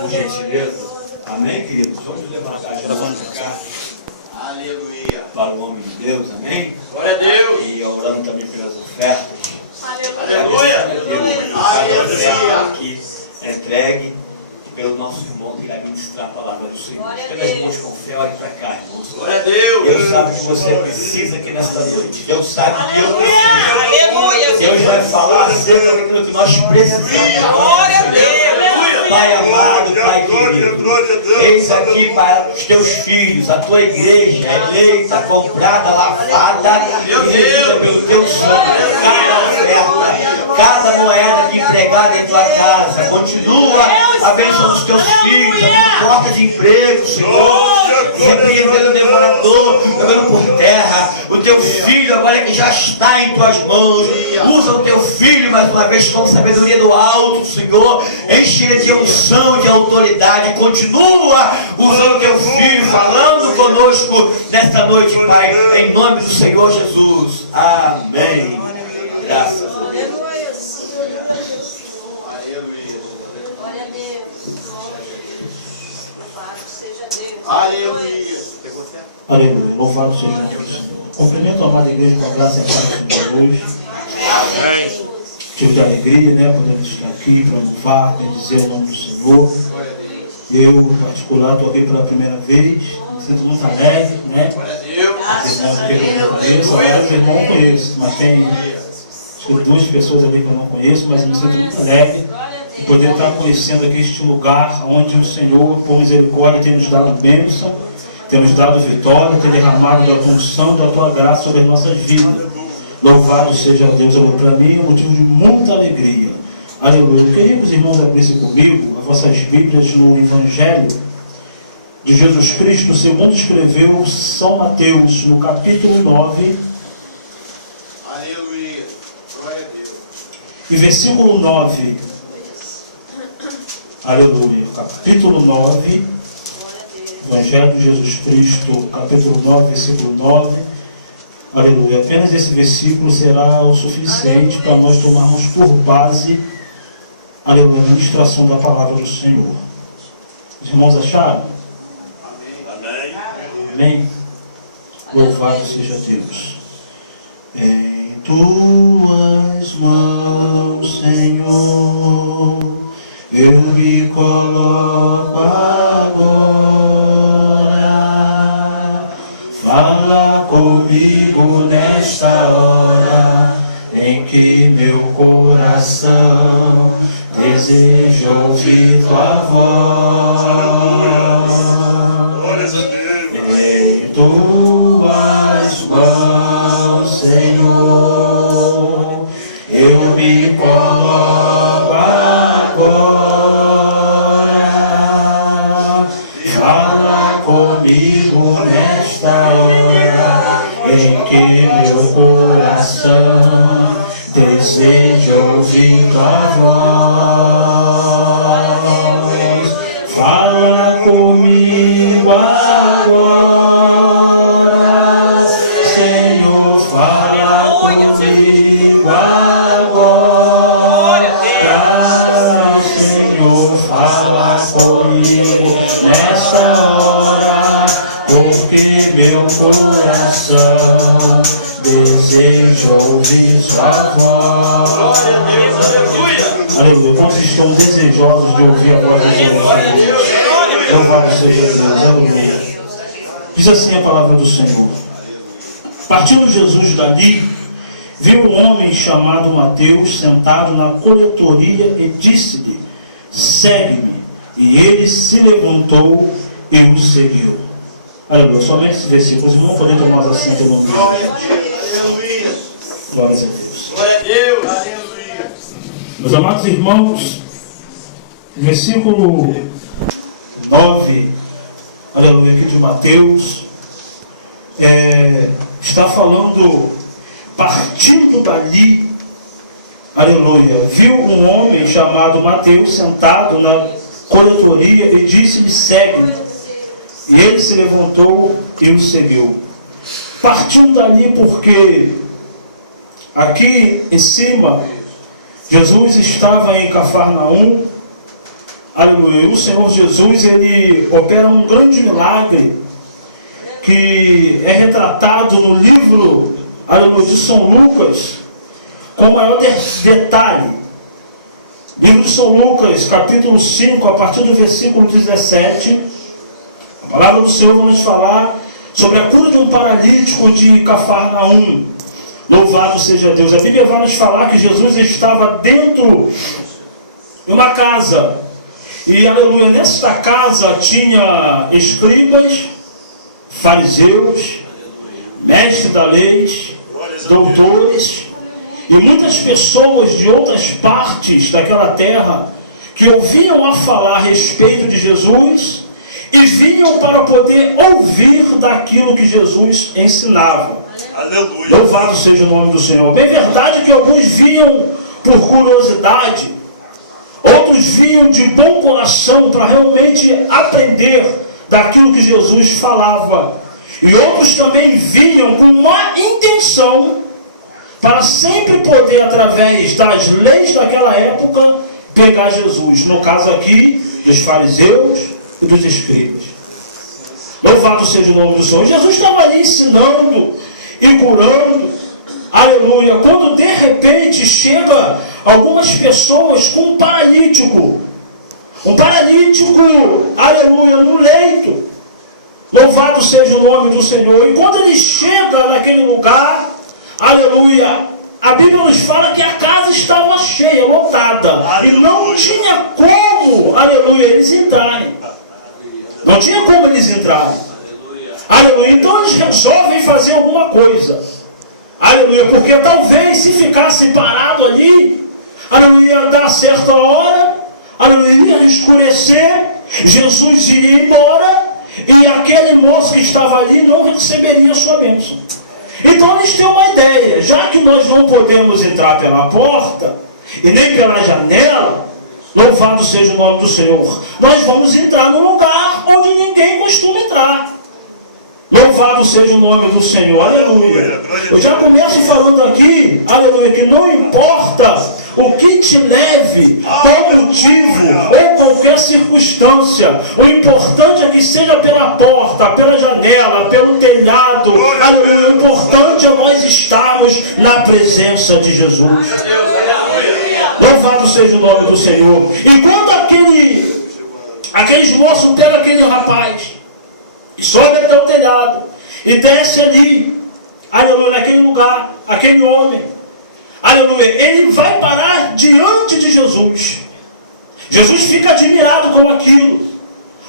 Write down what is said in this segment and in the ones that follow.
Por gentileza. Amém, queridos? Vamos levantar a mão para cá. Aleluia. Para o homem de Deus, amém? Glória a Deus. E orando também pelas ofertas. Aleluia. Aleluia. Que entregue pelo nosso irmão que irá ministrar a palavra do Senhor. Pelas mãos com fé, olhe para cá, irmãos. Glória a Deus. Deus sabe que você precisa aqui nesta noite. Deus sabe que eu preciso. Aleluia. Deus vai falar acerca daquilo que nós precisamos. Glória a Deus. Pai amado, Pai querido, eis aqui para os teus filhos, a tua igreja eleita, comprada, lavada, e pelo teu sangue, cada oferta, cada moeda de empregada em tua casa, continua abençoando os teus filhos, abrindo porta de emprego, Senhor, repreendendo o devorador, jogando por terra, o teu filho agora que já está em tuas mãos, usa o teu filho mais uma vez com sabedoria do alto, Senhor, enche ele de unção, de autoridade, continua usando o teu filho, falando conosco nesta noite, Pai, em nome do Senhor Jesus, amém. Graças a Deus. Glória a Deus. Louvado seja Deus. Aleluia. Aleluia. Louvado seja Deus. Cumprimento a amada igreja com a graça e a paz do Senhor hoje. Amém. Tive de alegria, né? Podemos estar aqui para louvar, bendizer o nome do Senhor. Eu, em particular, estou aqui pela primeira vez. Me sinto muito alegre, né? Glória a Deus. Os irmãos que eu não conheço, agora os irmãos eu conheço, mas tem acho que 2 pessoas ali que eu não conheço, mas eu me sinto muito alegre de poder estar conhecendo aqui este lugar onde o Senhor, por misericórdia, tem nos dado bênção, tem nos dado vitória, tem derramado da tua unção, da tua graça sobre as nossas vidas. Louvado seja Deus. Para mim é um motivo de muita alegria. Aleluia. Eu queria que os irmãos abrissem comigo as vossas Bíblias no Evangelho de Jesus Cristo, segundo escreveu São Mateus, no capítulo 9. Aleluia. Glória a Deus. E versículo 9. Aleluia. Capítulo 9. Evangelho de Jesus Cristo, capítulo 9, versículo 9. Aleluia. Apenas esse versículo será o suficiente para nós tomarmos por base, aleluia, a ministração da palavra do Senhor. Os irmãos acharam? Amém. Amém? Louvado seja Deus. Em tuas mãos, Senhor, eu me coloco agora. Fala comigo nesta hora em que meu coração deseja ouvir tua voz. Em tuas mãos, Senhor, eu me coloco agora. Fala comigo nesta hora em que meu coração deseja ouvir tua voz. Fala comigo agora, Senhor, fala comigo agora, Senhor, fala comigo nesta hora, porque meu coração deseja ouvir sua voz. Aleluia. Quantos estão desejosos de ouvir a voz do Senhor? Louvado seja Deus. Aleluia. Diz assim a palavra do Senhor. Partindo Jesus dali, viu um homem chamado Mateus sentado na coletoria e disse-lhe: segue-me. E ele se levantou e o seguiu. Aleluia. Somente esse versículo. Os irmãos podem tomar as assentos em nome de Deus. Glória a Deus. Glória a Deus. Meus amados irmãos, versículo 9, aleluia, aqui de Mateus, está falando, partindo dali, aleluia, viu um homem chamado Mateus sentado na coletoria e disse-lhe: segue-me. E ele se levantou e o seguiu. Partindo dali porque aqui em cima Jesus estava em Cafarnaum, aleluia, o Senhor Jesus, ele opera um grande milagre que é retratado no livro, aleluia, de São Lucas, com o maior detalhe. Livro de São Lucas, capítulo 5, a partir do versículo 17, a palavra do Senhor vai nos falar sobre a cura de um paralítico de Cafarnaum. Louvado seja Deus. A Bíblia vai nos falar que Jesus estava dentro de uma casa. E, aleluia, nesta casa tinha escribas, fariseus, mestres da lei, doutores, e muitas pessoas de outras partes daquela terra que ouviam a falar a respeito de Jesus e vinham para poder ouvir daquilo que Jesus ensinava. Aleluia. Louvado seja o nome do Senhor. Bem verdade que alguns vinham por curiosidade, outros vinham de bom coração para realmente aprender daquilo que Jesus falava, e outros também vinham com uma intenção para sempre poder, através das leis daquela época, pegar Jesus. No caso aqui, dos fariseus e dos escribas. Louvado seja o nome do Senhor. Jesus estava ali ensinando e curando, aleluia, quando de repente chega algumas pessoas com um paralítico, aleluia, no leito. Louvado seja o nome do Senhor. E quando ele chega naquele lugar, aleluia, a Bíblia nos fala que a casa estava cheia, lotada, aleluia, e não tinha como, aleluia, eles entrarem. Não tinha como eles entrarem. Aleluia. Então eles resolvem fazer alguma coisa. Aleluia. Porque talvez se ficasse parado ali, aleluia, ia dar certa hora, aleluia, ia escurecer, Jesus iria embora e aquele moço que estava ali não receberia sua bênção. Então eles têm uma ideia. Já que nós não podemos entrar pela porta e nem pela janela, louvado seja o nome do Senhor, nós vamos entrar num lugar onde ninguém costuma entrar. Louvado seja o nome do Senhor, aleluia. Eu já começo falando aqui, aleluia, que não importa o que te leve, qual motivo ou qualquer circunstância, o importante é que seja pela porta, pela janela, pelo telhado, aleluia. O importante é nós estarmos na presença de Jesus. Louvado seja o nome do Senhor. E quando aqueles moços pegam aquele rapaz e sobe até o telhado e desce ali, aleluia, naquele lugar, aquele homem, aleluia, ele vai parar diante de Jesus. Jesus fica admirado com aquilo,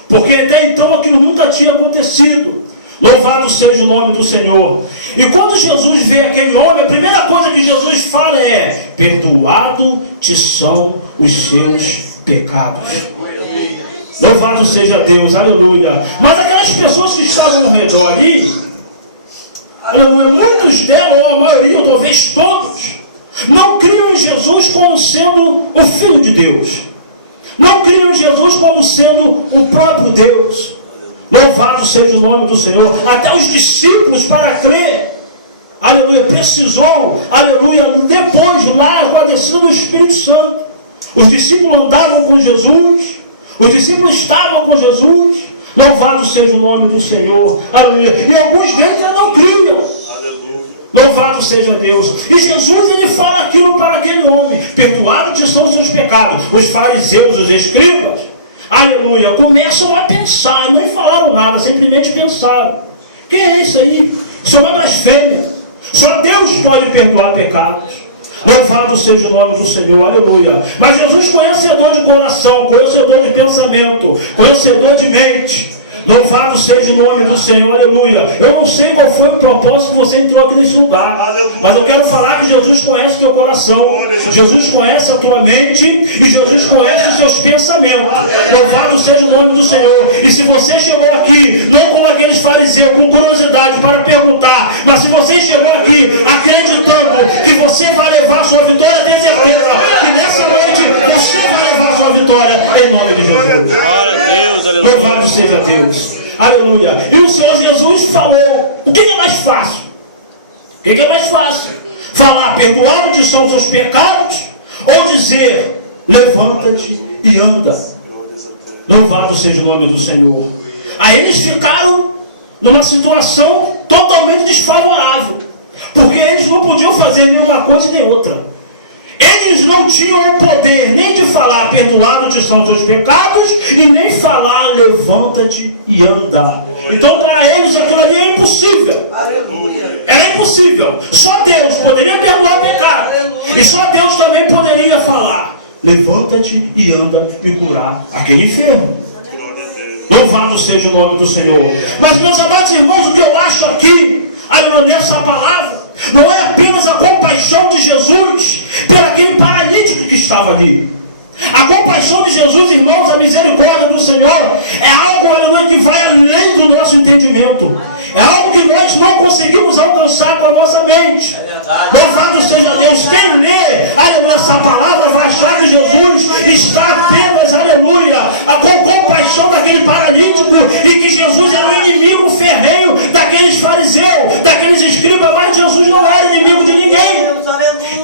porque até então aquilo nunca tinha acontecido. Louvado seja o nome do Senhor. E quando Jesus vê aquele homem, a primeira coisa que Jesus fala é: perdoado te são os seus pecados. Louvado seja Deus, aleluia. Mas aquelas pessoas que estavam ao redor ali, aleluia, muitos delas, ou a maioria, ou talvez todos, não criam em Jesus como sendo o Filho de Deus. Não criam em Jesus como sendo o próprio Deus. Louvado seja o nome do Senhor. Até os discípulos, para crer, aleluia, precisou, aleluia, depois lá com a descida do Espírito Santo. Os discípulos andavam com Jesus, os discípulos estavam com Jesus. Louvado seja o nome do Senhor, aleluia. E alguns deles não criam. Louvado seja Deus. E Jesus, ele fala aquilo para aquele homem: perdoado te são os seus pecados. Os fariseus, os escribas, aleluia, começam a pensar, não falaram nada, simplesmente pensaram: quem é isso aí? Isso é uma blasfêmia. Só Deus pode perdoar pecados. Louvado seja o nome do Senhor, aleluia. Mas Jesus, conhecedor de coração, conhecedor de pensamento, conhecedor de mente, louvado seja o nome do Senhor, aleluia. Eu não sei qual foi o propósito que você entrou aqui nesse lugar, aleluia, mas eu quero falar que Jesus conhece o teu coração, Jesus conhece a tua mente e Jesus conhece os seus pensamentos. Louvado seja o nome do Senhor. E se você chegou aqui, não como aqueles fariseus, com curiosidade para perguntar, mas se você chegou aqui acreditando que você vai levar a sua vitória, tenha certeza que nessa noite você vai levar a sua vitória em nome de Jesus. Louvado seja Deus, aleluia. E o Senhor Jesus falou: o que é mais fácil? O que é mais fácil? Falar: perdoados são os seus pecados, ou dizer: levanta-te e anda? Louvado seja o nome do Senhor. Aí eles ficaram numa situação totalmente desfavorável, porque eles não podiam fazer nenhuma coisa nem outra. Eles não tinham o poder nem de falar, perdoados são os teus pecados, e nem falar, levanta-te e anda. Então para eles aquilo ali é impossível. Aleluia. Era impossível. Só Deus poderia perdoar pecado. E só Deus também poderia falar, levanta-te e anda e curar aquele enfermo. Louvado seja o nome do Senhor. Mas meus amados irmãos, o que eu acho aqui, nessa palavra, não é apenas a compaixão de Jesus por aquele paralítico que estava ali. A compaixão de Jesus, irmãos, a misericórdia do Senhor é algo, aleluia, que vai além do nosso entendimento. É algo que nós não conseguimos alcançar com a nossa mente. Louvado seja Deus. Quem lê, aleluia, essa palavra vai achar que Jesus está apenas, aleluia, com compaixão daquele paralítico e que Jesus era o inimigo ferrenho daqueles fariseus, daqueles escribas, mas Jesus não era inimigo de ninguém.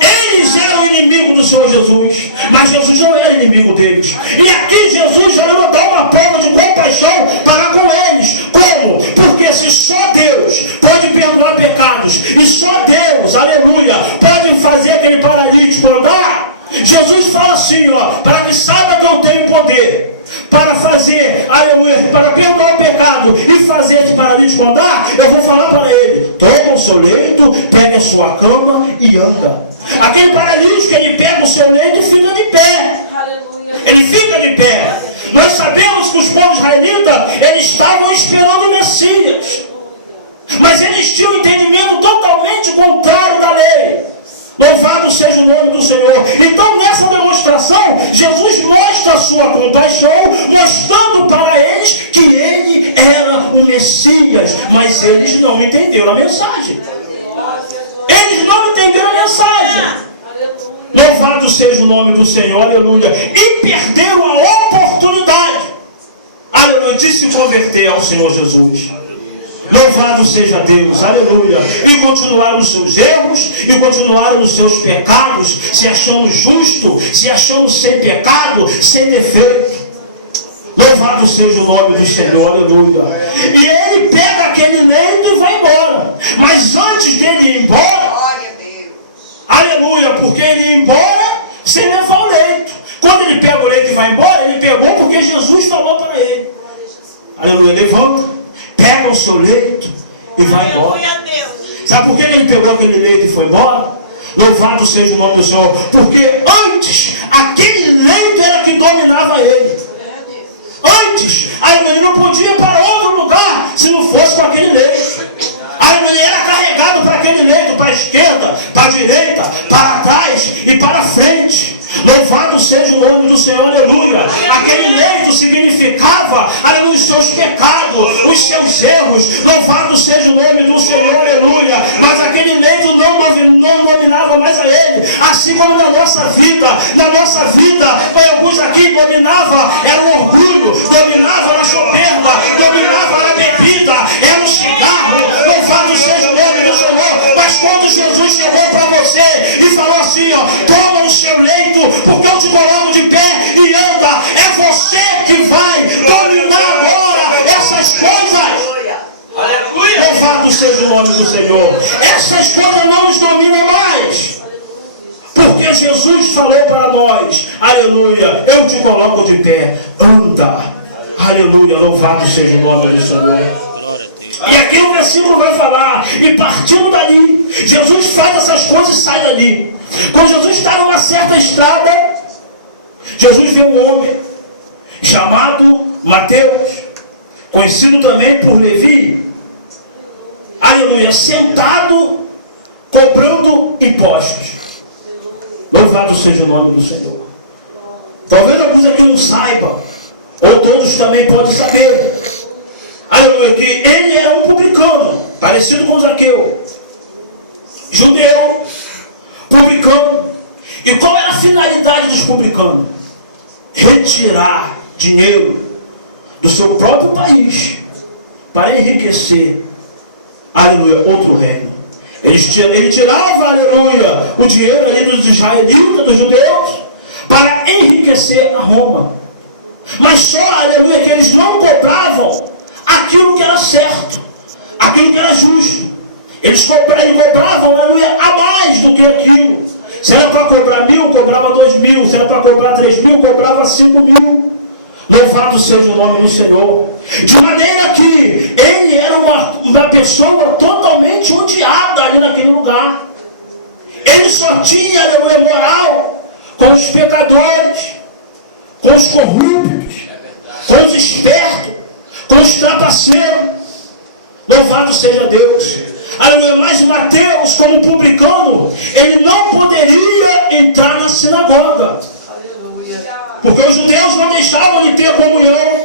Eles eram inimigo do Senhor Jesus, mas Jesus não era inimigo deles. E aqui Jesus, aleluia, dá uma prova de compaixão para com eles. Como? Porque se só Deus pode perdoar pecados, e só Deus, aleluia, pode fazer aquele paralítico andar, Jesus fala assim, ó, para que saiba que eu tenho poder para fazer, aleluia, para perdoar o pecado e fazer esse paralítico andar, eu vou falar para ele, toma o seu leito, pega a sua cama e anda. Aquele paralítico, ele pega o seu leito e fica de pé. Ele fica de pé. Nós sabemos que os povos israelitas, eles estavam esperando o Messias, mas eles tinham um entendimento totalmente contrário da lei. Louvado seja o nome do Senhor. Então nessa demonstração, Jesus mostra a sua compaixão, mostrando para eles que ele era o Messias, mas eles não entenderam a mensagem. Eles não entenderam a mensagem. Louvado seja o nome do Senhor, aleluia. E perderam a oportunidade, aleluia, de se converter ao Senhor Jesus. Louvado seja Deus, aleluia. E continuaram os seus erros, e continuaram os seus pecados, se achando justo, se achando sem pecado, sem defeito. Louvado seja o nome do Senhor, aleluia. E ele pega aquele leito e vai embora. Mas antes dele ir embora, aleluia, porque ele ia embora sem levar o leito. Quando ele pega o leito e vai embora, ele pegou porque Jesus falou para ele. Aleluia, levanta, pega o seu leito e vai embora. Sabe por que ele pegou aquele leito e foi embora? Louvado seja o nome do Senhor. Porque antes, aquele leito era que dominava ele. Antes, ele não podia ir para outro lugar se não fosse com aquele leito. Ele era carregado para aquele leito, para a esquerda, para a direita, para trás e para frente. Louvado seja o nome do Senhor, aleluia. Aquele leito significava, aleluia, os seus pecados, os seus erros. Louvado seja o nome do Senhor, aleluia. Mas aquele leito não dominava mais a ele. Assim como na nossa vida, para alguns aqui dominava, era o orgulho, dominava na soberba, dominava na bebida, era o cigarro. Louvado seja o nome do Senhor. Mas quando Jesus chegou para você e falou assim, ó, toma o seu leito, porque eu te coloco de pé e anda, é você que vai dominar agora essas coisas. Aleluia. Louvado seja o nome do Senhor. Essas coisas não nos dominam mais, porque Jesus falou para nós, aleluia, eu te coloco de pé, anda. Aleluia, louvado seja o nome do Senhor. E aqui o versículo vai falar, e partindo dali, Jesus faz essas coisas e sai dali. Quando Jesus estava numa certa estrada, Jesus viu um homem chamado Mateus, conhecido também por Levi, aleluia, sentado cobrando impostos. Louvado seja o nome do Senhor. Talvez alguns aqui não saibam, ou todos também podem saber, aleluia, que ele era um publicano, parecido com Zaqueu, judeu, publicano. E qual era a finalidade dos publicanos? Retirar dinheiro do seu próprio país para enriquecer, aleluia, outro reino. Ele tirava, aleluia, o dinheiro ali dos israelitas, dos judeus, para enriquecer a Roma. Mas só, aleluia, que eles não cobravam aquilo que era certo, aquilo que era justo. Eles cobravam, aleluia, a mais do que aquilo. Se era para cobrar 1.000, cobrava 2.000. Se era para cobrar 3.000, cobrava 5.000. Louvado seja o nome do Senhor. De maneira que ele era uma pessoa totalmente odiada ali naquele lugar. Ele só tinha, aleluia, moral com os pecadores, com os corruptos, com os espertos, com os trapaceiros. Louvado seja Deus. Aleluia. Mas Mateus, como publicano, ele não poderia entrar na sinagoga. Aleluia. Porque os judeus não deixavam de ter comunhão.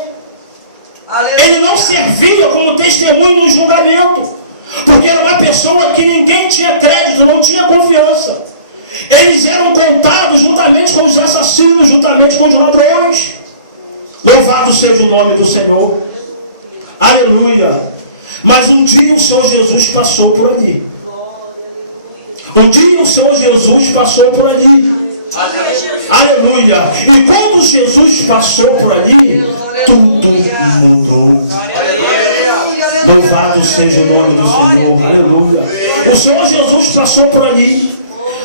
Aleluia. Ele não servia como testemunho no julgamento. Porque era uma pessoa que ninguém tinha crédito, não tinha confiança. Eles eram contados juntamente com os assassinos, juntamente com os ladrões. Louvado seja o nome do Senhor. Aleluia. Mas um dia o Senhor Jesus passou por ali. Um dia o Senhor Jesus passou por ali. Aleluia. E quando Jesus passou por ali, tudo mudou. Louvado seja o nome do Senhor. Aleluia. O Senhor Jesus passou por ali.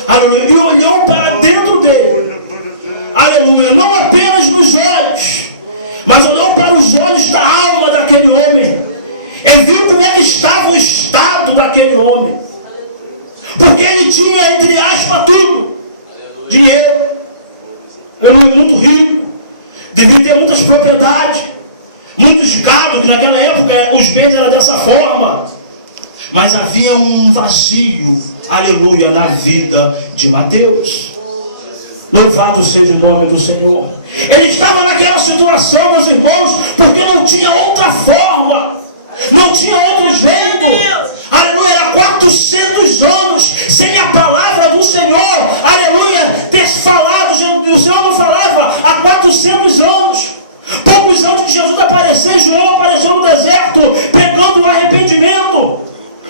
Aleluia. E olhou para dentro dele. Aleluia. Não apenas nos olhos, mas olhou para os olhos da alma daquele homem. Ele viu como é que estava o estado daquele homem. Porque ele tinha, entre aspas, tudo. Dinheiro. Ele era muito rico. Devia ter muitas propriedades. Muitos gados, que naquela época os bens eram dessa forma. Mas havia um vazio, aleluia, na vida de Mateus. Louvado seja o nome do Senhor. Ele estava naquela situação, meus irmãos, porque não tinha outra forma. Não tinha outro jeito. Aleluia, era 400 anos sem a palavra do Senhor. Aleluia, ter falado, o Senhor não falava há 400 anos. Poucos antes de Jesus aparecer, João apareceu no deserto, pregando o arrependimento.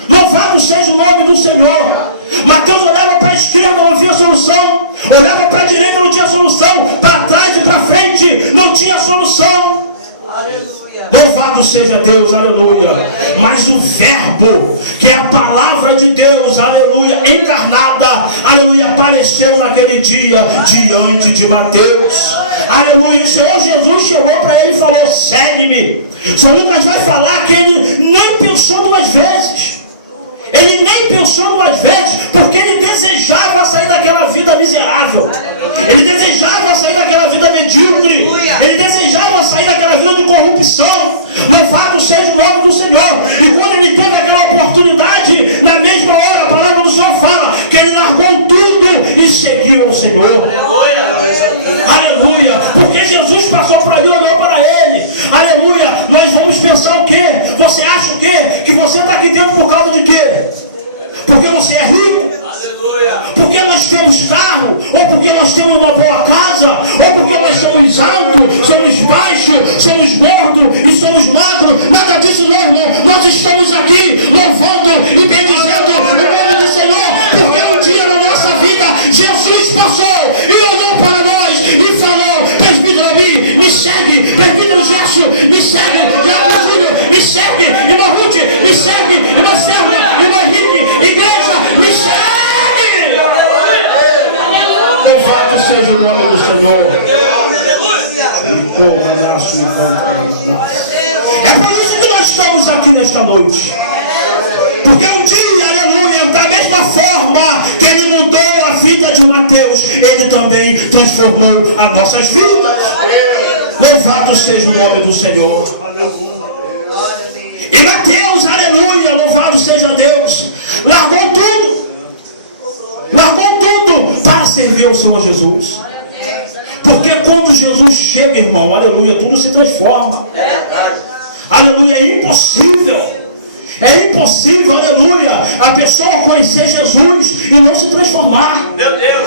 Louvado seja o nome do Senhor. Mateus olhava para a esquerda, não via solução. Olhava para a direita, não tinha solução. Para trás e para frente, não tinha solução. Aleluia. Louvado seja Deus, aleluia. Mas o verbo, que é a palavra de Deus, aleluia, encarnada, aleluia, apareceu naquele dia diante de Mateus. Aleluia. O Senhor Jesus chegou para ele e falou: segue-me. O Senhor Lucas vai falar que ele nem pensou duas vezes. Ele nem pensou duas vezes, porque ele desejava sair daquela vida miserável. Ele desejava sair daquela vida medíocre. Ele desejava sair daquela vida de corrupção. Louvado seja o nome do Senhor. E quando ele teve aquela oportunidade, na mesma hora, a palavra do Senhor fala que ele largou tudo e seguiu ao Senhor. Aleluia. Porque Jesus passou por ali e olhou para ele. Aleluia. Nós vamos pensar o quê? Você acha o quê? Que você está aqui dentro por causa de quê? Porque você é rico? Porque nós temos carro? Ou porque nós temos uma boa casa? Ou porque nós somos altos, somos baixos, somos gordos e somos magros? Nada disso não, irmão. Nós estamos aqui louvando e bendizendo o nome do Senhor. Porque um dia na nossa vida Jesus passou e olhou para nós e falou: presbítero Ali, me segue. Presbítero Gerson, me segue. Diácono Júlio, me segue. Irmã Ruth, me segue. Irmã Selma, irmã Henrique, igreja, me segue. Louvado seja o nome do Senhor. É por isso que nós estamos aqui nesta noite. Porque um dia, aleluia, da mesma forma que ele mudou a vida de Mateus, ele também transformou as nossas vidas. Louvado seja o nome do Senhor. E Mateus, aleluia, louvado seja Deus, largou tudo para servir ao Senhor Jesus. Porque quando Jesus chega, irmão, aleluia, tudo se transforma. Aleluia, é impossível. É impossível, aleluia, a pessoa conhecer Jesus e não se transformar.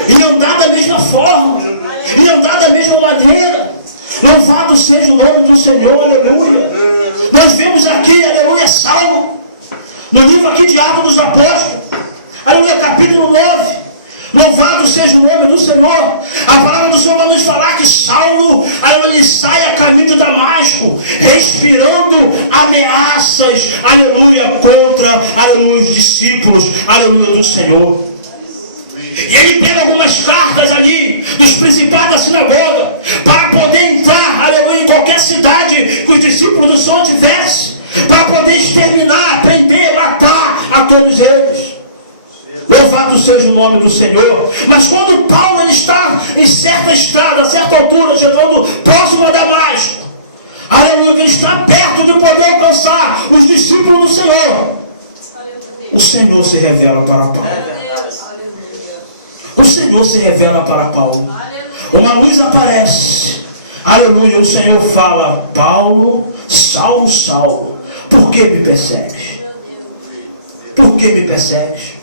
E andar da mesma forma. E andar da mesma maneira. Louvado seja o nome do Senhor, aleluia. Nós vemos aqui, aleluia, Saulo, no livro aqui de Atos dos Apóstolos, aleluia, capítulo 9. Louvado seja o nome do Senhor. A palavra do Senhor vai nos falar que Saulo, ele sai a caminho de Damasco, respirando ameaças, aleluia, contra, aleluia, os discípulos, aleluia, do Senhor. E ele pega algumas cartas ali dos principais da sinagoga para poder entrar, aleluia, em qualquer cidade que os discípulos do Senhor tivessem, para poder exterminar, prender, matar a todos eles. Louvado seja o nome do Senhor. Mas quando Paulo ele está em certa estrada, a certa altura, chegando próximo a Damasco, aleluia, que ele está perto de poder alcançar os discípulos do Senhor, o Senhor se revela para Paulo. O Senhor se revela para Paulo. Uma luz aparece. Aleluia. O Senhor fala: Paulo, Saulo, Saulo, por que me persegues? Por que me persegues?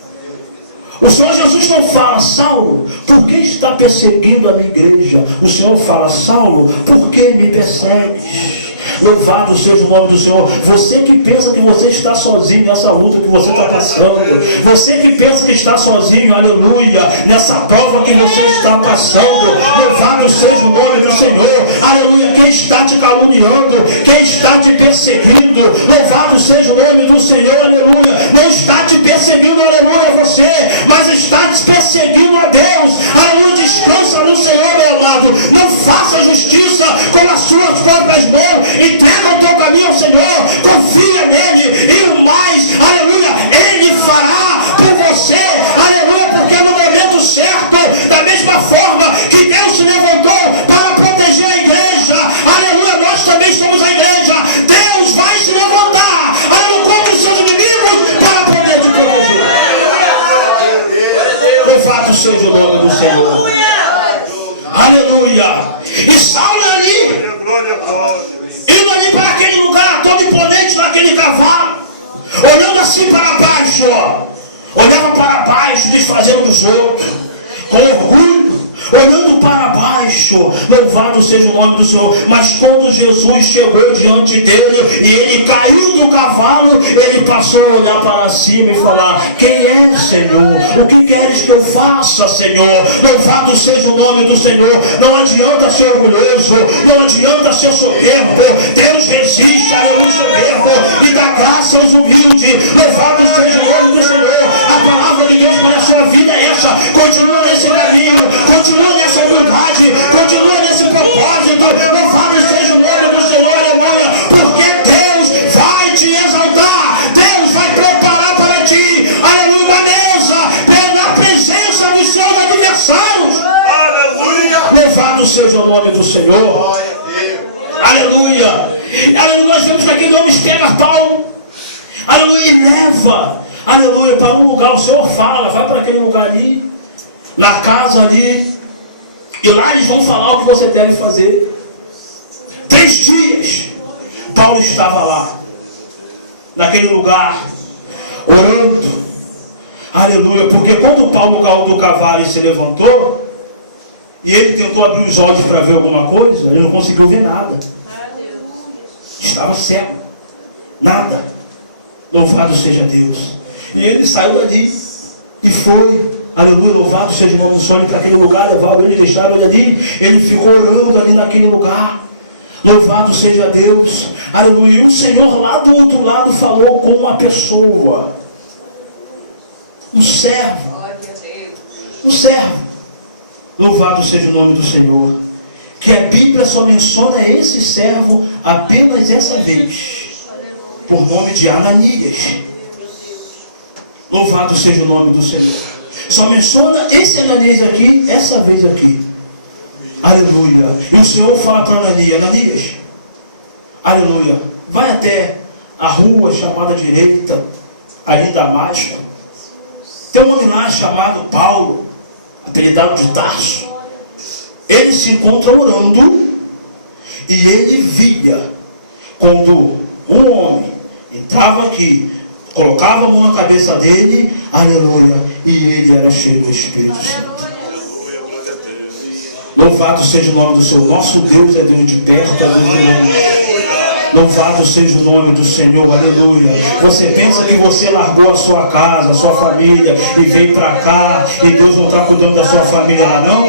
O Senhor Jesus não fala: Saulo, por que está perseguindo a minha igreja? O Senhor fala: Saulo, por que me persegues? Louvado seja o nome do Senhor. Você que pensa que você está sozinho nessa luta que você está passando, você que pensa que está sozinho, aleluia, nessa prova que você está passando, louvado seja o nome do Senhor, aleluia. Quem está te caluniando, quem está te perseguindo, louvado seja o nome do Senhor, aleluia, não está te perseguindo, aleluia, você, mas está te perseguindo a Deus, aleluia. Descansa no Senhor, meu amado. Não faça justiça com as suas próprias mãos. Entrega o teu caminho ao Senhor, confia nele, e o mais, aleluia, ele fará por você, aleluia, porque no momento certo, da mesma forma que Deus se levantou para proteger a igreja, aleluia, nós também somos a igreja. Deus vai se levantar, aleluia, contra os seus inimigos para poder te proteger. Louvado seja o nome do Senhor, aleluia. E Saulo ali, indo ali para aquele lugar, todo imponente naquele cavalo, olhando assim para baixo, olhava para baixo, desfazendo dos outros, com orgulho, olhando para baixo. Louvado seja o nome do Senhor. Mas quando Jesus chegou diante dele e ele caiu do cavalo, ele passou a olhar para cima e falar: quem é, Senhor? O que queres que eu faça, Senhor? Louvado seja o nome do Senhor. Não adianta ser orgulhoso, não adianta ser soberbo. Deus resiste ao soberbo e dá graça aos humildes. Louvado seja o nome do Senhor. A palavra de Deus para a sua vida é essa. Continua nesse caminho, continua nessa humildade, continua nesse propósito. Louvado seja o nome do Senhor, aleluia, porque Deus vai te exaltar, Deus vai preparar para ti, aleluia, uma mesa na presença dos seus adversários. Aleluia. Louvado seja o nome do Senhor. Aleluia. Aleluia. Nós vemos que aquele homem pega Paulo, aleluia, e leva, aleluia, para um lugar. O Senhor fala: vai para aquele lugar ali, na casa ali, e lá eles vão falar o que você deve fazer. 3 dias Paulo estava lá, naquele lugar, orando, aleluia, porque quando Paulo caiu do cavalo e se levantou, e ele tentou abrir os olhos para ver alguma coisa, ele não conseguiu ver nada, estava cego, nada. Louvado seja Deus. E ele saiu dali e foi, aleluia, louvado seja o nome do Senhor, para aquele lugar, levaram ele, deixaram ele ali, ele ficou orando ali naquele lugar. Louvado seja Deus, aleluia. E o Senhor lá do outro lado falou com uma pessoa, um servo, louvado seja o nome do Senhor, que a Bíblia só menciona esse servo apenas essa vez, por nome de Ananias. Louvado seja o nome do Senhor. Só menciona esse Ananias aqui, essa vez aqui. Aleluia. E o Senhor fala para Ananias: Ananias, aleluia, vai até a rua chamada direita, ali em Damasco. Tem um homem lá chamado Paulo, apelidado de Tarso. Ele se encontra orando, e ele via quando um homem entrava aqui, colocava a mão na cabeça dele, aleluia, e ele era cheio do Espírito Santo. Louvado seja o nome do Senhor. Nosso Deus é Deus de perto, é Deus de longe. Louvado seja o nome do Senhor, aleluia. Você pensa que você largou a sua casa, a sua família e veio para cá e Deus não está cuidando da sua família lá, não?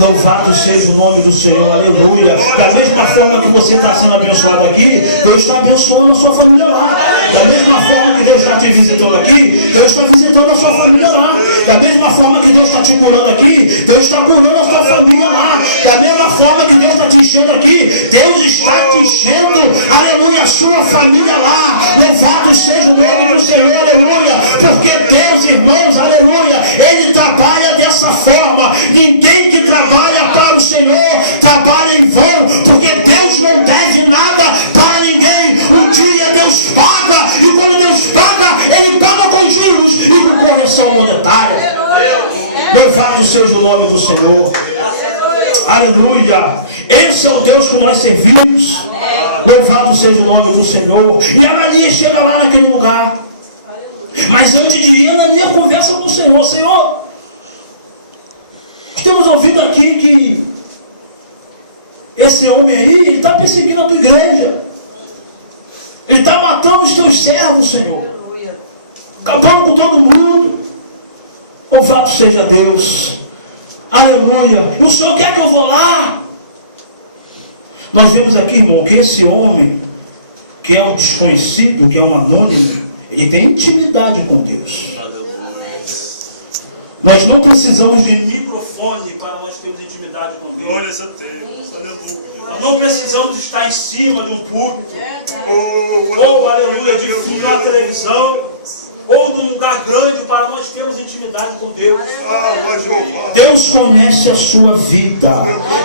Louvado seja o nome do Senhor, aleluia. Da mesma forma que você está sendo abençoado aqui, Deus está abençoando a sua família lá. Da mesma forma que Deus está te visitando aqui, Deus está visitando a sua família lá. Da mesma forma que Deus está te curando aqui, Deus está curando a sua família lá. Da mesma forma que Deus está te enchendo aqui, Deus está te enchendo, aleluia, a sua família lá. Louvado seja o nome do Senhor, aleluia. Porque Deus, irmãos, aleluia, Ele trabalha dessa forma. Ninguém que trabalha para o Senhor trabalha em vão, porque Deus não deve nada para ninguém. Um dia Deus paga, e quando Deus paga, Ele paga com juros e com correção monetária. Louvado seja o nome do Senhor, aleluia. Esse é o Deus que nós servimos. Louvado seja o nome do Senhor. E Ananias chega lá naquele lugar, mas antes de ir, Ananias conversa com o Senhor. Senhor, temos ouvido aqui que esse homem aí, ele está perseguindo a tua igreja, ele está matando os teus servos, Senhor, acabando com todo mundo. Louvado seja Deus, aleluia. O Senhor quer que eu vou lá? Nós vemos aqui, irmão, que esse homem, que é um desconhecido, que é um anônimo, ele tem intimidade com Deus. Nós não precisamos de microfone para nós termos intimidade com Deus. Glória a Deus. Aleluia. Nós não precisamos estar em cima de um púlpito, ou aleluia, de fundo na televisão, ou num lugar grande para nós termos intimidade com Deus. Deus conhece a sua vida.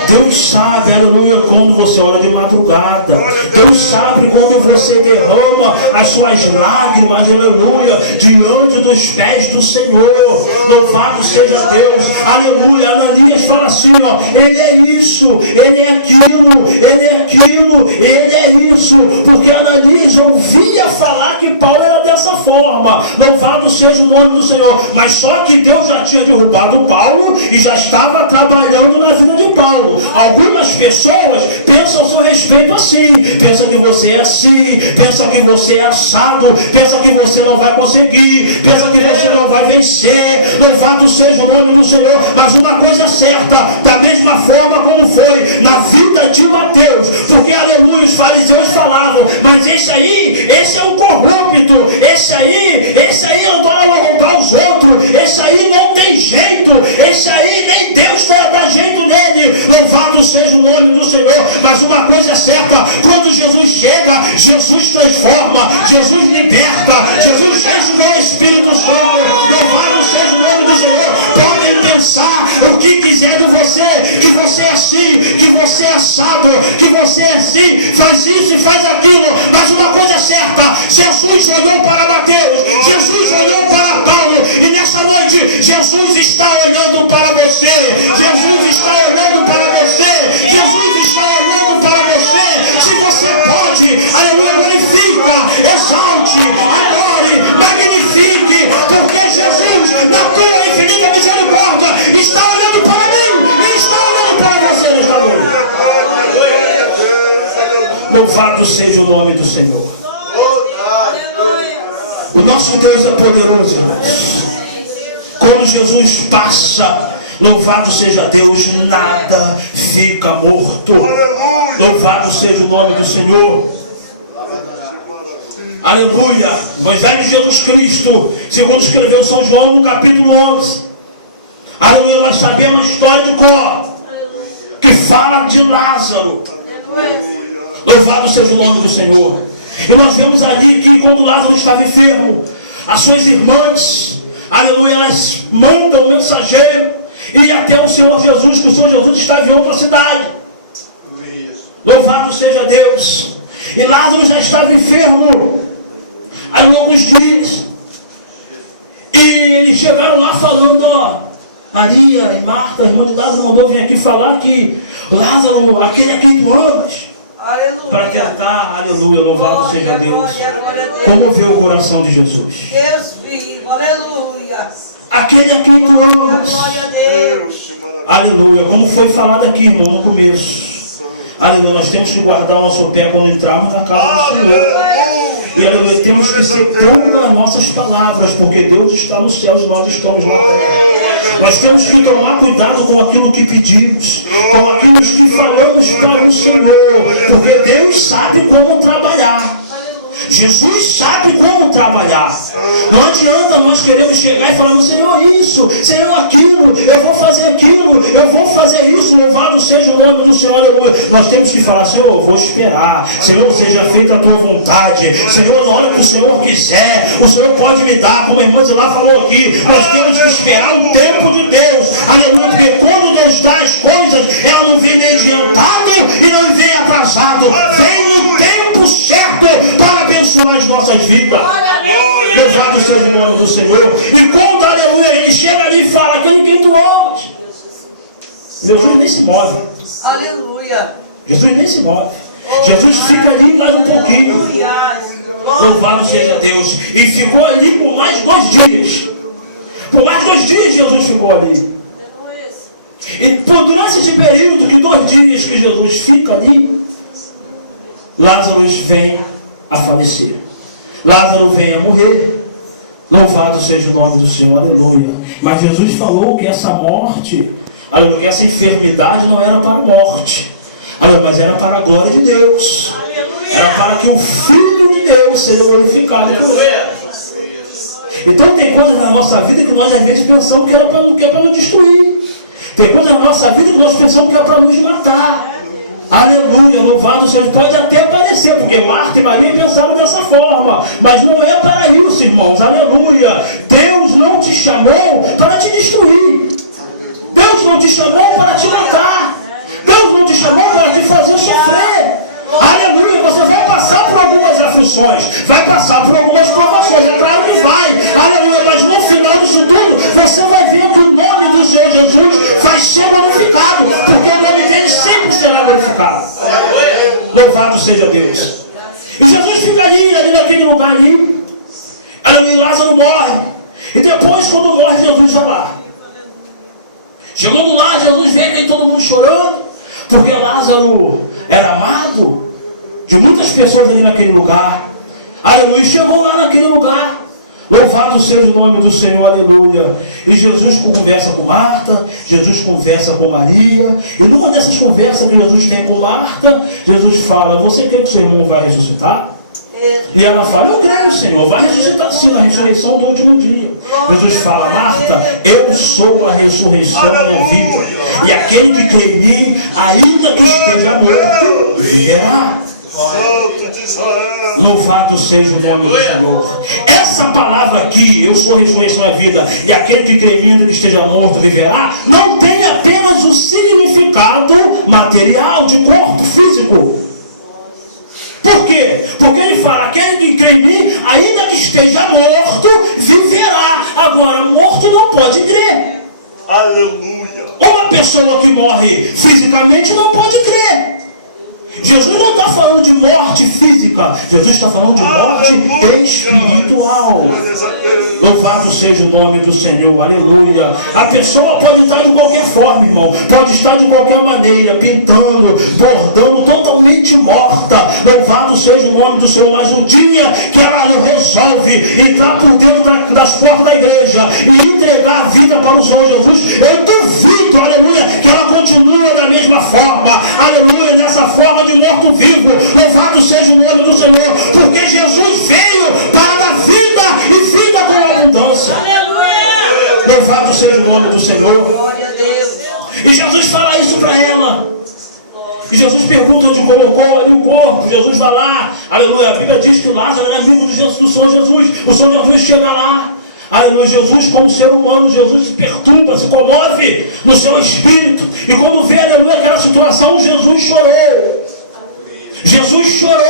Deus sabe, aleluia, quando você ora de madrugada. Deus sabe quando você derrama as suas lágrimas, aleluia, diante dos pés do Senhor. Louvado seja Deus, aleluia. Ananias fala assim, ó, ele é isso, ele é aquilo, ele é aquilo, ele é isso, porque Ananias ouvia falar que Paulo era dessa forma. Louvado seja o nome do Senhor. Mas só que Deus já tinha derrubado Paulo e já estava trabalhando na vida de Paulo. Algumas pessoas pensam ao seu respeito assim, pensam que você é assim, pensam que você é assado, pensam que você não vai conseguir, pensam que você não vai vencer. Louvado seja o nome do Senhor. Mas uma coisa certa, da mesma forma como foi na vida de Mateus, porque aleluia, os fariseus falavam, mas esse aí, esse é um corrupto, esse aí adora roubar os outros, esse aí não tem jeito, esse aí nem Deus vai dar jeito nele. Louvado seja o nome do Senhor. Mas uma coisa é certa, quando Jesus chega, Jesus transforma, Jesus liberta, Jesus enche com o Espírito Santo. Louvado seja o nome do Senhor. Podem pensar o que quiser de você, que você é assim, que você é assado, que você é assim, faz isso e faz aquilo, mas uma coisa é certa, Jesus olhou para Mateus, Jesus olhou para Paulo, e nessa noite Jesus está olhando para você, Jesus está olhando para você, Jesus está olhando para você. Se você pode, aleluia, glorifica, exalte, adore, magnifique, porque Jesus, na tua infinita misericórdia, está olhando para mim e está olhando para você nesta noite. Louvado seja o nome do Senhor. O nosso Deus é poderoso, irmãos. Quando Jesus passa, louvado seja Deus, nada fica morto. Louvado seja o nome do Senhor. Aleluia. Evangelho de Jesus Cristo, segundo escreveu São João no capítulo 11. Aleluia, nós sabemos a história de cor, que fala de Lázaro. Louvado seja o nome do Senhor. E nós vemos ali que quando Lázaro estava enfermo, as suas irmãs, aleluia, elas mandam o mensageiro ir até o Senhor Jesus, que o Senhor Jesus estava em outra cidade. Louvado seja Deus. E Lázaro já estava enfermo há alguns dias. E eles chegaram lá falando, ó, Maria e Marta, a irmã de Lázaro, mandou vir aqui falar que Lázaro, aquele a quem tu amas, para tentar, aleluia, louvado seja Deus. Como vê o coração de Jesus? Deus vivo, aleluia. Aquele a quem tu amas. Glória a Deus. Aleluia, como foi falado aqui, irmão, no começo. Aleluia, nós temos que guardar o nosso pé quando entrarmos na casa do Senhor. E aleluia, temos que ser como as nossas palavras, porque Deus está nos céus e nós estamos na terra. Nós temos que tomar cuidado com aquilo que pedimos, com aquilo que falamos para o Senhor, porque Deus sabe como trabalhar. Jesus sabe como trabalhar. Não adianta nós queremos chegar e falar: Senhor isso, Senhor aquilo, eu vou fazer aquilo, eu vou fazer isso, louvado seja o nome do Senhor, aleluia. Nós temos que falar: Senhor, eu vou esperar, Senhor, seja feita a tua vontade, Senhor, na hora que o Senhor quiser, o Senhor pode me dar, como a irmã de lá falou aqui, nós temos que esperar o tempo de Deus, aleluia, porque quando Deus dá as coisas, ela não vem nem adiantado e não vem atrasado, vem no tempo certo para abençoar as nossas vidas. Louvado seja o nome do Senhor. E quando, aleluia, ele chega ali e fala: aquele que tu amas, Jesus nem se move. Aleluia. Jesus nem se move. Jesus fica ali mais um pouquinho. Louvado seja Deus. E ficou ali por mais 2 dias. Por mais 2 dias Jesus ficou ali. E durante esse período de 2 dias que Jesus fica ali, Lázaro vem a falecer. Lázaro vem a morrer. Louvado seja o nome do Senhor, aleluia. Mas Jesus falou que essa morte, aleluia, que essa enfermidade não era para a morte, aleluia, mas era para a glória de Deus. Era para que o Filho de Deus seja glorificado por ele. Então tem coisas na nossa vida que nós às vezes pensamos que é para nos destruir. Tem coisas na nossa vida que nós pensamos que é para nos matar. Aleluia, louvado seja. Pode até parecer, porque Marta e Maria pensavam dessa forma, mas não é para isso, irmãos. Aleluia. Deus não te chamou para te destruir. Deus não te chamou para te matar. Deus não te chamou para te fazer sofrer. Aleluia, você vai passar por algumas aflições, vai passar por algumas provações, é claro que vai. Aleluia, mas no final disso tudo, você vai ver que o nome do Senhor Jesus vai ser glorificado, porque o nome dele sempre será glorificado. Louvado seja Deus. E Jesus fica ali naquele lugar ali. Aleluia, Lázaro morre. E depois, quando morre, Jesus vai lá. Chegando lá, Jesus vê que todo mundo chorando, porque Lázaro era amado de muitas pessoas ali naquele lugar. Aleluia, chegou lá naquele lugar. Louvado seja o nome do Senhor, aleluia. E Jesus conversa com Marta, Jesus conversa com Maria. E numa dessas conversas que Jesus tem com Marta, Jesus fala: você crê que seu irmão vai ressuscitar? E ela fala: eu creio, Senhor, vai ressuscitar sim na ressurreição do último dia. Jesus fala: Marta, eu sou a ressurreição e a vida. E aquele que crê em mim, ainda que esteja morto, viverá. Louvado seja o nome do Senhor. Essa palavra aqui, eu sou a ressurreição e a vida, e aquele que crê em mim, ainda que esteja morto, viverá, não tem apenas o significado material de corpo físico. Por quê? Porque ele fala: aquele que crê em mim, ainda que esteja morto, viverá. Agora, morto não pode crer. Aleluia. Uma pessoa que morre fisicamente não pode crer. Jesus não está falando de morte física, Jesus está falando de morte espiritual. Louvado seja o nome do Senhor, aleluia. A pessoa pode estar de qualquer forma, irmão, pode estar de qualquer maneira, pintando, bordando, totalmente morta. Louvado seja o nome do Senhor, mas o dia que ela resolve entrar por dentro das portas da igreja e entregar a vida para o Senhor Jesus, eu duvido, aleluia, que ela continua da mesma forma, aleluia, dessa forma de morto-vivo. Louvado seja o nome do Senhor, porque Jesus veio para dar vida e vida com abundância. Aleluia! Louvado seja o nome do Senhor. Glória a Deus. E Jesus fala isso para ela. E Jesus pergunta onde colocou ali o corpo. Jesus vai lá, aleluia. A Bíblia diz que Lázaro era amigo do Senhor Jesus. O Senhor Jesus chega lá. Aleluia, Jesus como ser humano, Jesus se perturba, se comove no seu espírito. E quando vê, aleluia, aquela situação, Jesus chorou. Jesus chorou.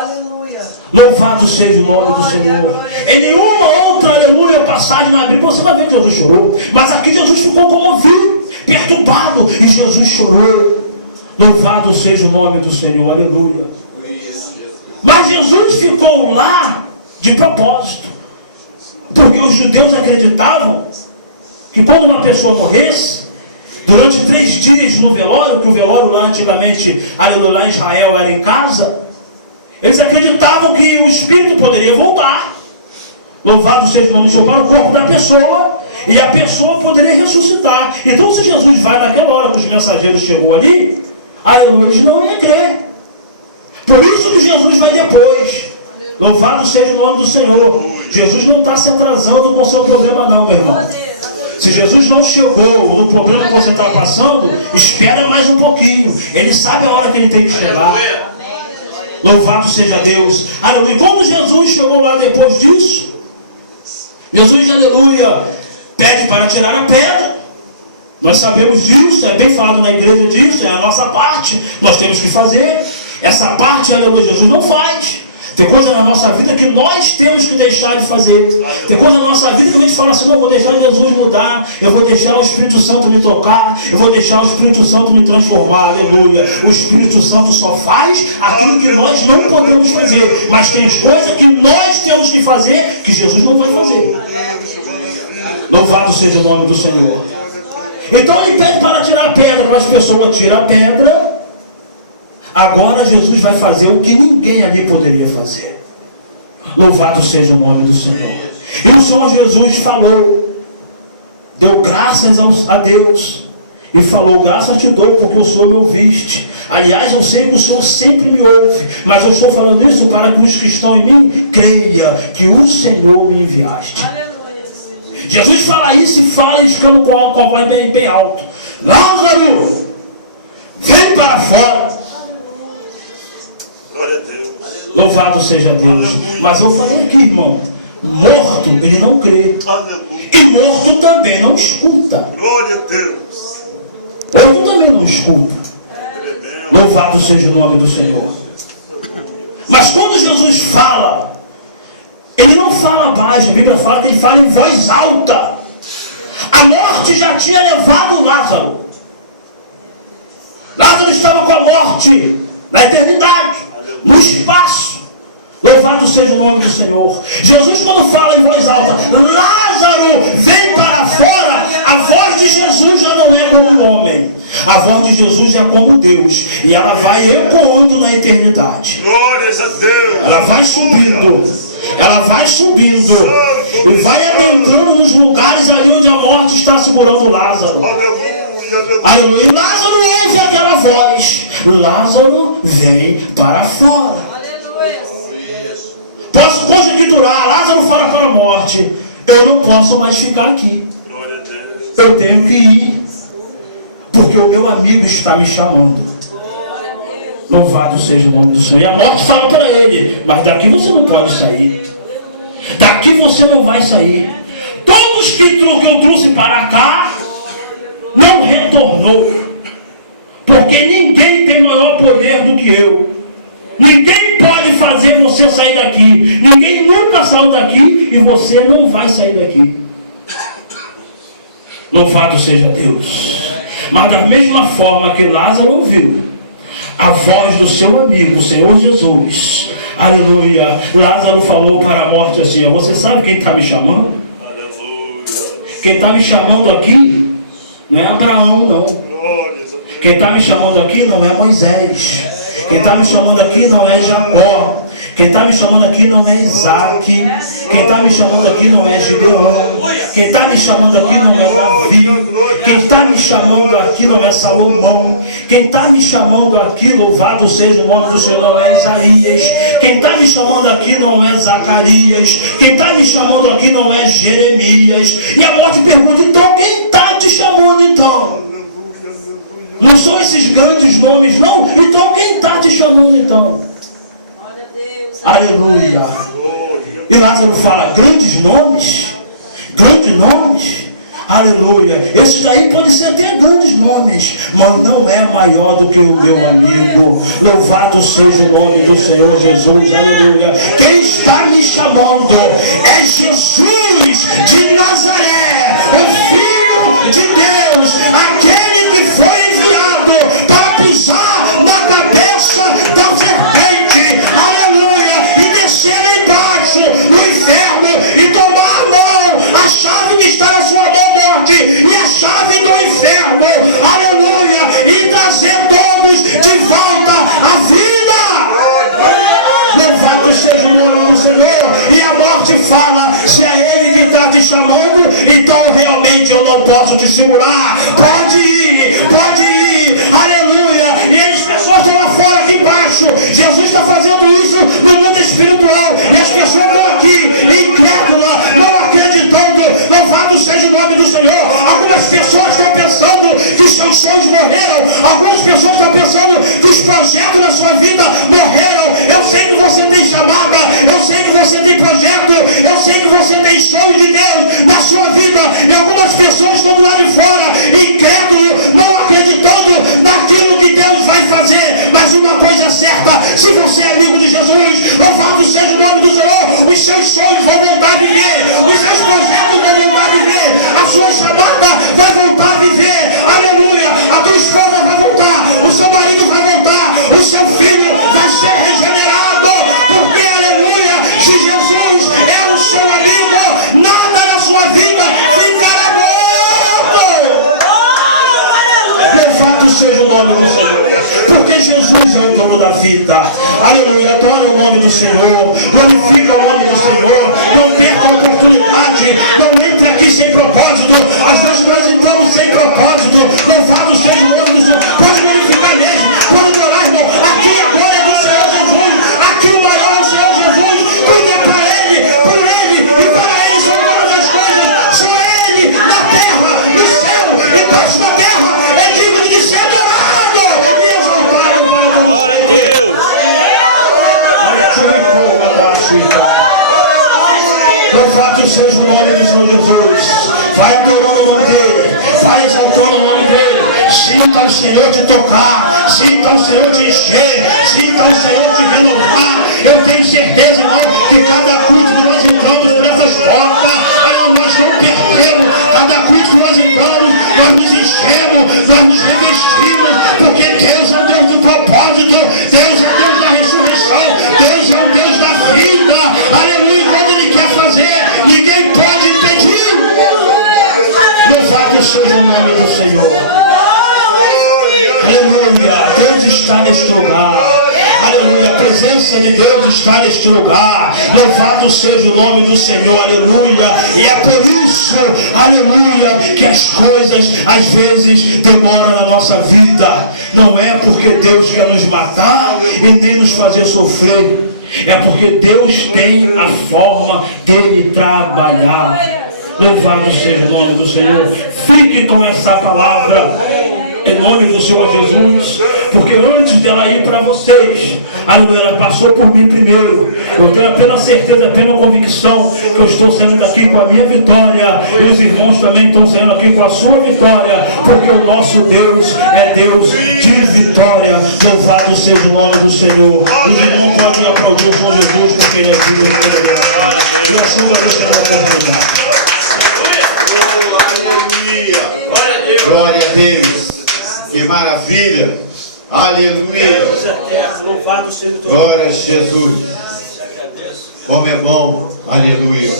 Aleluia. Louvado seja o nome do Senhor. Em nenhuma outra, aleluia, passagem na Bíblia você vai ver que Jesus chorou. Mas aqui Jesus ficou comovido, perturbado, e Jesus chorou. Louvado seja o nome do Senhor, aleluia. Mas Jesus ficou lá de propósito. Porque os judeus acreditavam que quando uma pessoa morresse, Durante 3 dias no velório, que o velório lá antigamente, aleluia, lá em Israel era em casa, eles acreditavam que o espírito poderia voltar. Louvado seja o nome do Senhor, para o corpo da pessoa, e a pessoa poderia ressuscitar. Então, se Jesus vai naquela hora que os mensageiros chegou ali, aleluia, eles não iam crer. Por isso que Jesus vai depois. Louvado seja o nome do Senhor. Jesus não está se atrasando com o seu problema não, meu irmão. Se Jesus não chegou no problema que você está passando, espera mais um pouquinho. Ele sabe a hora que ele tem que chegar. Louvado seja Deus. Aleluia. E quando Jesus chegou lá depois disso, Jesus, aleluia, pede para tirar a pedra. Nós sabemos disso, é bem falado na igreja disso, é a nossa parte, nós temos que fazer. Essa parte, aleluia, Jesus não faz. Tem coisa na nossa vida que nós temos que deixar de fazer. Tem coisa na nossa vida que a gente fala assim, não, eu vou deixar Jesus mudar, eu vou deixar o Espírito Santo me tocar, eu vou deixar o Espírito Santo me transformar, aleluia. O Espírito Santo só faz aquilo que nós não podemos fazer. Mas tem coisas que nós temos que fazer que Jesus não vai fazer. Louvado seja o nome do Senhor. Então ele pede para tirar a pedra, para as pessoas tiram a pedra. Agora Jesus vai fazer o que ninguém ali poderia fazer. Louvado seja o nome do Senhor. E o Senhor Jesus falou, deu graças a Deus e falou, graças te dou porque o Senhor me ouviste. Aliás, eu sei que o Senhor sempre me ouve, mas eu estou falando isso para que os que estão em mim creiam que o Senhor me enviaste. Jesus fala isso e fala escando com a voz bem alto. Lázaro, vem para fora. Louvado seja Deus. Mas eu falei aqui, irmão, morto ele não crê. E morto também não escuta. Glória a Deus. Morto também não escuta. Louvado seja o nome do Senhor. Mas quando Jesus fala, ele não fala baixo. A Bíblia fala que ele fala em voz alta. A morte já tinha levado Lázaro. Lázaro estava com a morte na eternidade, no espaço. Louvado seja o nome do Senhor. Jesus, quando fala em voz alta, Lázaro, vem para fora, a voz de Jesus já não é como um homem. A voz de Jesus é como Deus. E ela vai ecoando na eternidade. Glórias a Deus. Ela vai subindo. Ela vai subindo. E vai adentrando nos lugares ali onde a morte está segurando Lázaro. Aleluia. E Lázaro ouve aquela voz. Lázaro, vem para fora. Posso conjecturar, Lázaro fora para a morte. Eu não posso mais ficar aqui. Eu tenho que ir. Porque o meu amigo está me chamando. Louvado seja o nome do Senhor. E a morte fala para ele, mas daqui você não pode sair. Daqui você não vai sair. Todos que eu trouxe para cá, não retornou. Porque ninguém tem maior poder do que eu. Ninguém pode fazer você sair daqui. Ninguém nunca saiu daqui e você não vai sair daqui. Louvado seja Deus. Mas da mesma forma que Lázaro ouviu a voz do seu amigo, o Senhor Jesus, aleluia, Lázaro falou para a morte assim, você sabe quem está me chamando? Quem está me chamando aqui não é Abraão, não. Quem está me chamando aqui não é Moisés. Quem está me chamando aqui não é Jacó. Quem está me chamando aqui não é Isaac. Quem está me chamando aqui não é Gideão. Quem está me chamando aqui não é Davi. Quem está me chamando aqui não é Salomão. Quem está me chamando aqui, louvado seja o nome do Senhor, não é Isaías. Quem está me chamando aqui não é Zacarias. Quem está me chamando aqui não é Jeremias. E a morte pergunta, então quem está te chamando então? Não são esses grandes nomes, não? Então quem está te chamando então? Aleluia. E Lázaro fala, grandes nomes? Grandes nomes? Aleluia. Esses daí podem ser até grandes nomes, mas não é maior do que o meu amigo. Louvado seja o nome do Senhor Jesus. Aleluia. Quem está me chamando é Jesus de Nazaré, o Filho de Deus, aquele que foi enviado para pisar na cabeça da serpente. Aleluia. E descer lá embaixo no inferno e tomar a mão, a chave que está na sua mão, morte, e a chave do inferno. fala, se é Ele que está te chamando, então realmente eu não posso te segurar. Pode ir, aleluia. E as pessoas estão lá fora, aqui embaixo. Jesus está fazendo isso no mundo espiritual. E as pessoas estão aqui, incrédulas, não acreditando. Louvado seja o nome do Senhor. Algumas pessoas estão pensando que seus sonhos morreram. Algumas pessoas estão pensando que os projetos da sua vida morreram. Eu sei que você tem chamada, eu sei que você tem projeto, eu sei que você tem sonho de Deus na sua vida. E algumas pessoas estão lá de fora, incrédulos, não acreditando naquilo que Deus vai fazer. Mas uma coisa é certa, se você é amigo de Jesus, louvado seja o nome do Senhor, os seus sonhos vão voltar a viver, os seus projetos vão voltar a viver, a sua chamada vai voltar a viver, aleluia, a tua esposa vai voltar, o seu marido vai voltar, o seu filho vai ser regenerado, porque, aleluia, se Jesus é o seu amigo, nada na sua vida ficará morto. Louvado seja o nome do Senhor, porque Jesus é o dono da vida, aleluia. Adora o nome do Senhor, glorifica o nome do Senhor, não perca a oportunidade, não entre aqui sem propósito. Às vezes nós entramos sem propósito. Louvado seja o nome do Senhor. Pode glorificar mesmo, pode adorar, irmão. Aqui agora é do Senhor Jesus, aqui o maior é o Senhor Jesus. Tudo é para Ele, por Ele e para Ele são todas as coisas. Só Ele na terra, no céu e embaixo da terra é digno de ser adorado e exaltado para todos sempre. Louvado seja o nome do Senhor Jesus. Vai adorando o nome dele, vai exaltando o nome dele. Sinta o Senhor te tocar, sinta o Senhor te encher, sinta o Senhor te renovar. Eu tenho certeza, irmão, que cada culto que nós entramos por essas portas, nós não perdemos. Cada culto que nós entramos, nós nos enchemos, nós nos revestimos, porque Deus é o Deus do propósito, Deus é o Deus da ressurreição, Deus é o Deus da vida, aleluia. Quando Ele quer fazer, ninguém pode impedir. Louvado seja o nome do Senhor, aleluia. Deus está neste lugar, aleluia. A presença de Deus está neste lugar. Louvado seja o nome do Senhor, aleluia. E é por isso, aleluia, que as coisas às vezes demoram na nossa vida. Não é porque Deus quer nos matar e nem nos fazer sofrer, é porque Deus tem a forma dele trabalhar. Louvado seja o nome do Senhor. Fique com essa palavra em nome do Senhor Jesus, porque antes dela ir para vocês, aleluia, ela passou por mim primeiro. Eu tenho apenas certeza, apenas convicção que eu estou saindo daqui com a minha vitória, e os irmãos também estão saindo aqui com a sua vitória, porque o nosso Deus é Deus de vitória. Louvado seja o nome do Senhor. Os irmãos podem aplaudir o Senhor Jesus, porque Ele é digno de celebrar. E a sua Deus pela oportunidade. Glória a Deus. Que maravilha. Aleluia. Louvado seja o Glória a Jesus. Como é bom. Aleluia.